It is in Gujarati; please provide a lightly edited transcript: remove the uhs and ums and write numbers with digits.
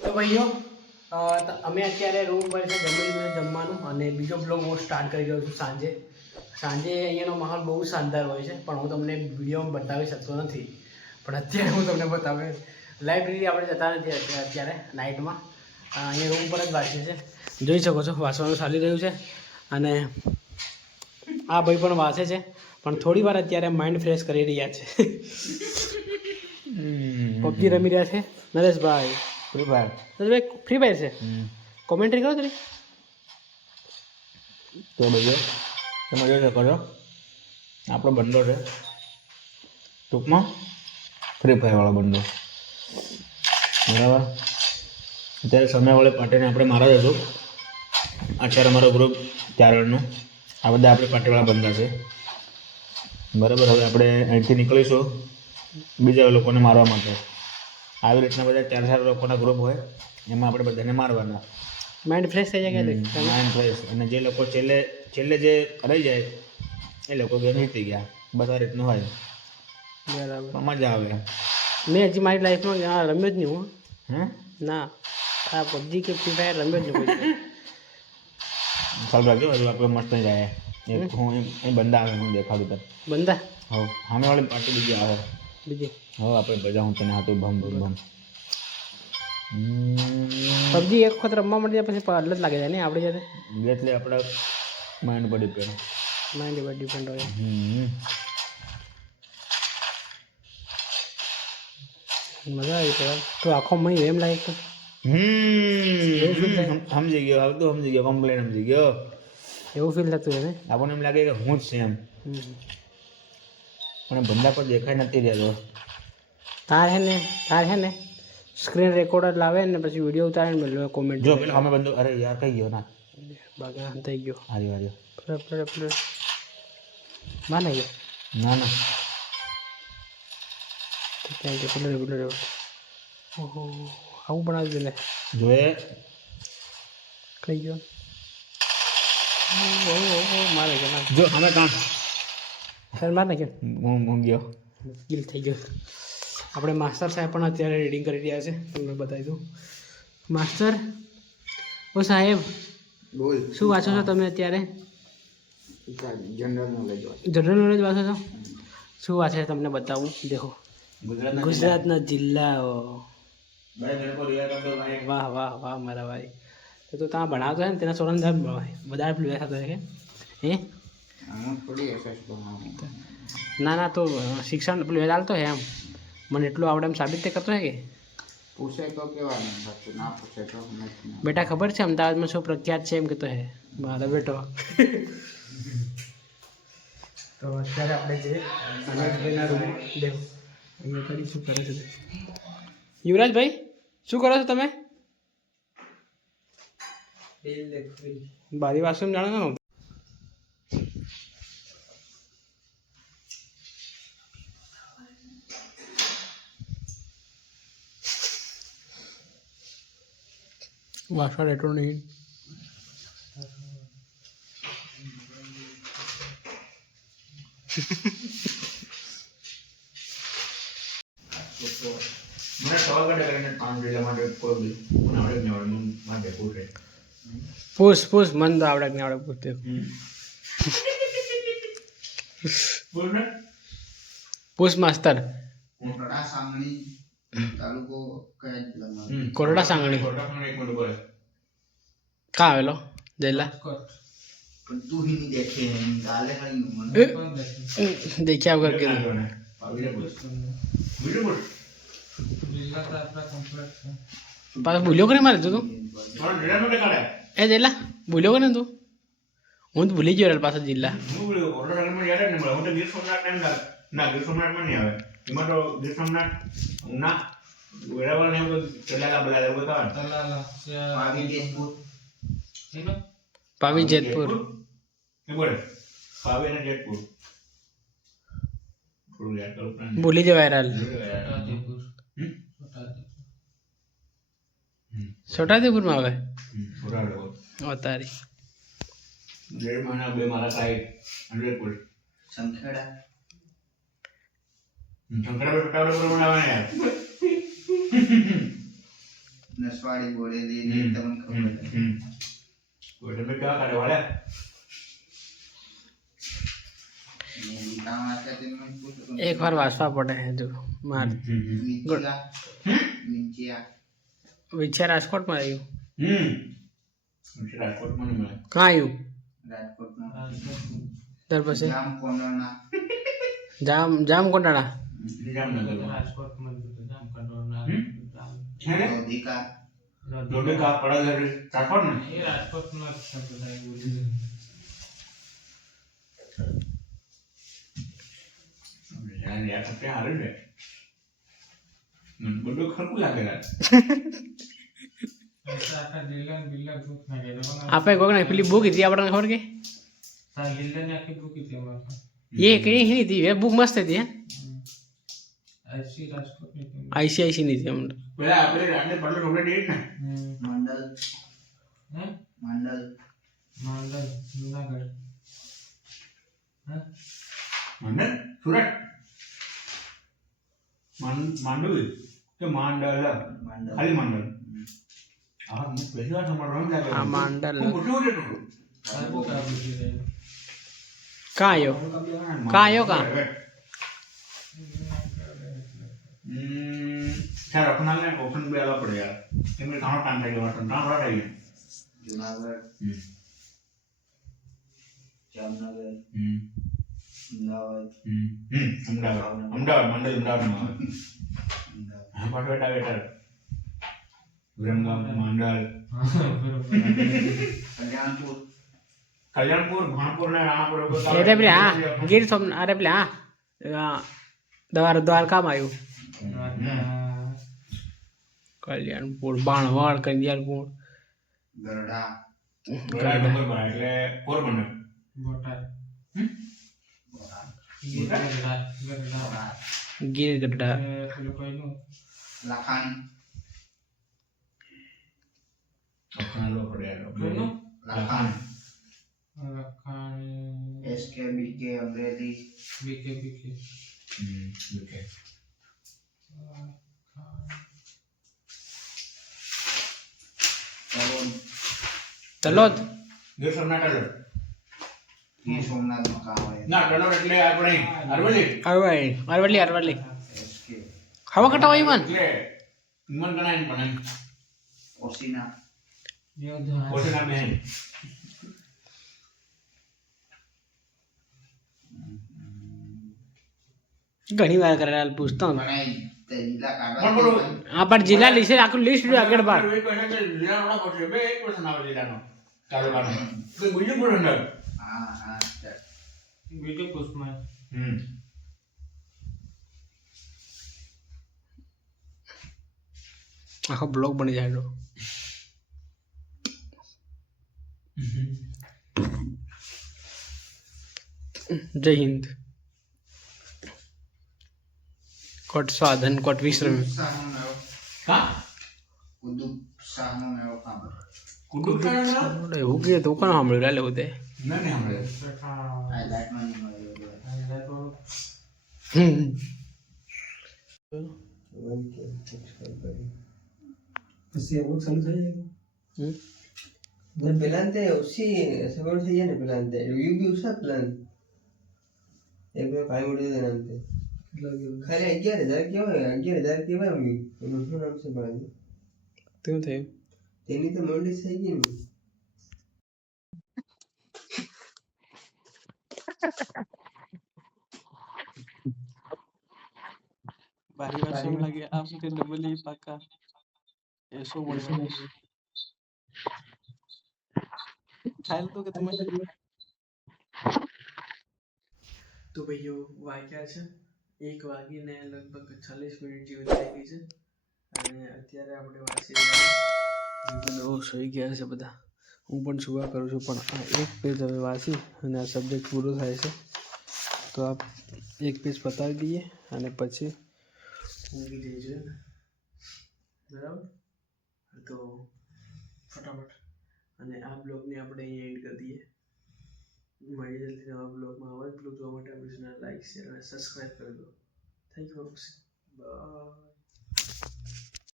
તો ભાઈઓ અમે અત્યારે રૂમ પર છે જમવાનું અને બીજો બ્લોગ હું સ્ટાર્ટ કરી રહ્યો છું સાંજે અહીંયાનો માહોલ બહુ શાનદાર હોય છે પણ હું તમને વિડીયોમાં બતાવી શકતો નથી પણ અત્યારે હું તમને બતાવે લાઇબ્રેરી આપણે જતા નથી અત્યારે નાઇટમાં અહીંયા રૂમ પર જ વાંચીએ છે જોઈ શકો છો વાંચવાનું ચાલી રહ્યું છે અને આ ભાઈ પણ વાંચે છે પણ થોડી વાર અત્યારે માઇન્ડ ફ્રેશ કરી રહ્યા છે પબજી રમી રહ્યા છે Nareshbhai free fire free fire છે કોમેન્ટ્રી કરો તમે તો ભાઈઓ તમે જોઈ શકો છો આપણો બંડો છે ટૂંકમાં ફ્રી ફાયરવાળો બંડો બરાબર અત્યારે સમયવાળી પાર્ટીને આપણે મારા જશું અત્યારે અમારો ગ્રુપ 4 જણનું આ બધા આપણી પાર્ટીવાળા બંદા છે બરાબર હવે આપણે અહીંથી નીકળીશું બીજા લોકોને મારવા માટે આવી રીતના બધા 4 લોકોના ગ્રુપ હોય એમાં આપણે બધાને મારવાના માઇન્ડ ફ્રેશ થઈ જાય માઇન્ડ ફ્રેશ અને જે લોકો છેલ્લે જે રહી જાય એ લોકો ગેમ જીતી ગયા બસ આ રીતનું હોય બરાબર મજા આવે મેં હજી મારી લાઈફમાં રમ્યો જ નહીં હું હે ના આ પબજી કે ફ્રી ફાયર રમ્યો જ નહીં કોઈ ચાલુ રાખજો હજુ આપણે મસ્ત નહીં જાય એક હું એ બંદા આવે હું દેખાડું તને બંદા હવ સામેવાળી પાર્ટી બીજી આવે બીજી હવે આપણે બધા હું તને હાથું ભમ ભમ ભમ પબજી એક વખત રમવા માટે પછી અલગ જ લાગે જાય ને આપણે જયારે એટલે આપણા માઇન્ડ પર ડિપેન્ડ માઇન્ડ પર ડિપેન્ડ હોય મજા આવી તો તો આખો મહી એમ લાગે તો સમજી ગયો હવે તો સમજી ગયો કમ્પ્લેન સમજી ગયો એવું ફીલ થતું હોય ને આપણને એમ લાગે કે હું જ છે એમ પણ બંદા પર દેખાઈ નથી રહેતો તાર હે ને સ્ક્રીન રેકોર્ડર લાવે ને પછી વિડીયો ઉતારે ને મેં કોમેન્ટ જો પેલો અમે બંદો અરે યાર કઈ ગયો ના બાગા થઈ ગયો હારી માને ગયો ના ના થેન્ક યુ પેલો ઓહો આવું બનાવી દે ને જોએ કઈ ગયો મારે ગયો જો અમે કાં સર મારે ગયો હું ગયો ગીલ થઈ ગયો આપણે માસ્ટર સાહેબ પણ અત્યારે રીડિંગ કરી રહ્યા છે તમને બતાવી દઉં માસ્ટર ઓ સાહેબ બોલ શું વાંચો છો તમે અત્યારે જનરલ નોલેજ વાંચો છો શું વાંચે છે તમને બતાવું દેખો ગુજરાતના જિલ્લાઓ વાહ વાહ વાહ મારા ભાઈ તો ત્યાં ભણાવતો હોય ને તેના સોરંજામ વધારે પેલું થતો હોય કે હે ના તો શિક્ષણ પેલું ચાલતો હે એમ મને એટલું આવડે એમ સાબિત તે કરતો હે કે પૂછે તો કેવાનું ના પૂછે તો બેટા ખબર છે અમદાવાદમાં શું પ્રખ્યાત છે એમ કહેતો હે મારો બેટો તો અત્યારે આપણે જે અનંતભાઈના રૂમ દેખો અહીંયા કરી શું કરે છે યુવરાજભાઈ શું કરો છો તમે બારી વાસણ જાણો છો વાસણ એટલું નહીં મને સવાગડે કરીને 5 જિલ્લા માટે કોઈ કોણ આવડે ને આવડે માટે પૂછે પૂછ મન તો આવડે ને આવડે પૂછતે બોલ ને પૂછ માસ્તર કોટડા સાંગણી તાલુકો કયા જિલ્લામાં કોરડા સાંગણી એક મિનિટ બોલે કા આવેલો જયલા પણ તું ही नहीं देखे हैं गाले हरी मन દેખ્યા વગર કીધું પાછો ભૂલ્યો કરે મારે તું એ જયલા ભૂલ્યો કરે તું હું તો ભૂલી ગયો પાછો જિલ્લા ગીર સોમનાથમાં નહીં આવે એમાં તો ગીર સોમનાથ ના વેરાવળ ને ચલાલા બલાલા બતાવા પાવી જેતપુર એ બોલે પાવી અને જેતપુર થોડું યાદ કરું ભૂલી જવાય રાલ છોટાદેપુરમાં આવે તારી डेढ़ महीना बे मारा साइड 100% संखेड़ा संकरा पे पटावड़े पर बनावे यार નસવાડી બોલેલી ને તમને ખબર છે. બોલે મેં ક્યાં કરે વાળે ને ગીતા વાંચે તે મને પૂછું એક વાર વાંચવા પડે હજુ માર વિંચિયા વિચાર રાજકોટમાં આવ્યું રાજકોટમાં નહીં મળે કાં આવ્યું રાજકોટમાં ત્યાર પછી જામ કોંડોના જામ કોટાળા અધિકાર લોઢિકા પડાઘર રાજકોટ ને યાર ત્યાં હારું ને મને બધું ખરકું લાગે યાર આપણે કોક ને પેલી બુક હતી આપણને ખબર કે એ કઈ નહીં હતી એ બુક મસ્ત હતી આઈસીઆઈસી ની હતી અમને પેલા આપણે રાતે પડલો ઢોકળે ડેટ ને મંડલ મંડલ મંડળ સુરત માંડવી કે માંડલ મંડલ ખાલી માંડલ હા હું પહેલી વાર સાંભળવાનું લાગે આ માંડલ હું પૂછ્યું છે તું કાં આવ્યો કાં ચાલ ઓપ્શનલ ને ઓપ્શન બે આલવા પડે યાર કેમ કે ઘણો ટાઈમ થઈ ગયો ત્રણ વાર થઈ ગયા જુનાગઢ જામનગર અમદાવાદ અમદાવાદ મંડળ અમદાવાદમાં આવે હા પાછો બેટા બેટા વિરમગામ મંડળ કલ્યાણપુર કલ્યાણપુર ભાણપુર ને રાણાપુર એટલે પેલે હા ગીર સોમનાથ અરે પેલે હા દ્વારકામાં આવ્યું કલ્યાણપુર બાણવડ કલ્યાણપુર ગરડા એટલે પોરબંદર ગીર ગઢડા લાખાણી ઓપ્શનલ પડે યાર લાખાણી એસકે બીકે અમરેલી ઓકે તલોદ ગીર સોમનાથ કલોડ ગીર સોમનાથ મકાન હોય ના કલોડ એટલે આપણે અરવલ્લી અરવલ્લી એસકે હવા કટા હોય મન એટલે મન ગણાય પણ એમ ઓસીના ઓછના બેન ઘણી વાર કરેલા પૂછતો હું. બનાઈ તે જિલ્લા પણ કાઢવા બોલો હા પણ જિલ્લા લિસ્ટ આખું લિસ્ટ આગળ બાર એક question છે, જિલ્લાનો પડશે બે એક question આવે જિલ્લાનો તાલુકાનો તો બીજું question આવે. હા હા આખો બ્લોગ બની જાય તો. જય હિન્દ. કોટ સ્વાધન કોટ વિશ્રમ શાહનો મેળો હા કુતુબ શાહનો મેળો કામ કુટુંબ કાઢો એવું કે તો કોણ સાંભળ્યું લે લેવું તે ના નહીં હમણાં હાઇલાઇટમાં નહીં મળ્યો પેલા તે ઓછી સગવડ થઈ જાય ને પેલા તે વ્યૂ બી ઓછા પેલા એક બે પાણી ઉડી જાય નામ તે ખાલી 11,000 કેવાય 11,000 કેવાય વ્યૂ એનું શું નામ છે ભાઈ કેવું થયું તેની તો મોડી થઈ ગઈ ને બારી વાર શું લાગે આ વખતે ડબલ ઈ પાકા એસો બોલશે ખાયલ તો કે તમે તો ભાઈઓ વાગ્યા છે 1 વાગીને લગભગ 40 મિનિટ જેવી થઈ ગઈ છે અને અત્યારે આપણે વાંચી બધા સુઈ ગયા છે બધા હું પણ સુવા કરું છું પણ આ એક પેજ હવે વાંચી અને આ સબ્જેક્ટ પૂરો થાય છે તો આપ એક પેજ પતાવી દઈએ અને પછી ઊંઘી જઈશું બરાબર તો ફટાફટ અને આ બ્લોગને આપણે અહીં એન્ડ કરી દઈએ મળીએ જલ્દી નવા બ્લોગમાં આવા જ બ્લોગ જોવા માટે આપણી ચેનલ લાઈક શેર અને સબસ્ક્રાઈબ કરી દો થેન્ક યુ બાય